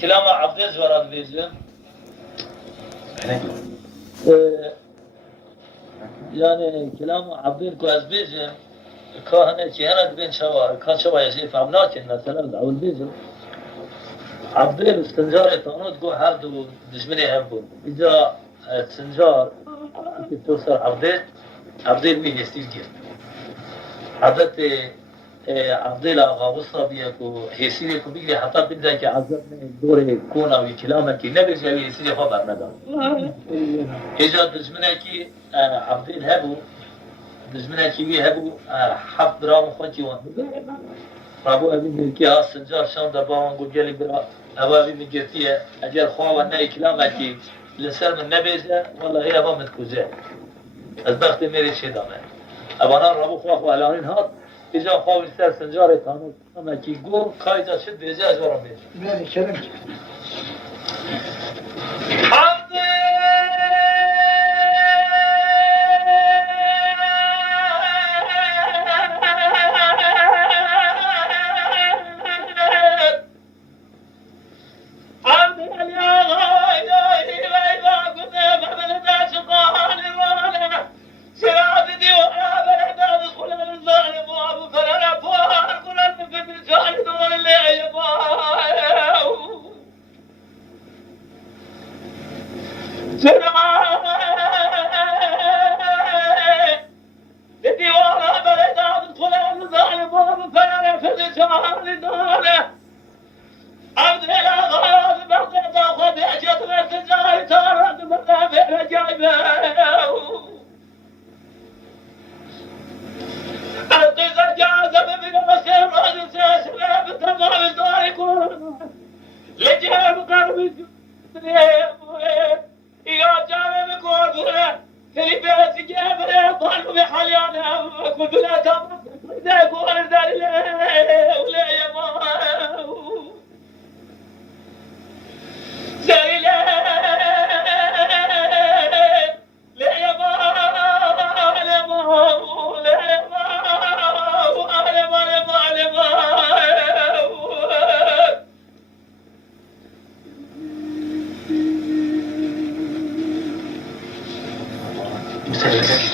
كلام عبد الزورات بيجن يعني كلام عبد كويس بيجن كان كهنة بين شوا كان شوا يجي فهمناك مثلا أول بيجن عبد الاستنجار تانو تقول هذا دجمني هبون إذا استنجار توصل عبد مين يستيجي عبد عبد غاوصة بيكو هيسيري كو بيجي حتى بدأ كعبد دوري كون أو كلامه كي نبي جاي هيسيري خبر ندار إذا دجمني كي عبد هبو دجمني كي بيهبو حب برام خوتي وان رابو أبي ملكي هالسنجار شان دبان قول جالي برا أبا أبي مجتيه أجل خواه ناي كلامه كي لسر من نبيزه والله هي أبا متكوزه البخت ميري شي دامه أبانا رابو خواه وعلانين هات إجا خواه لسر سنجاري تانو أما كي قول قايدة شد بيجه أجوارا بيجه بله كلام مسلسل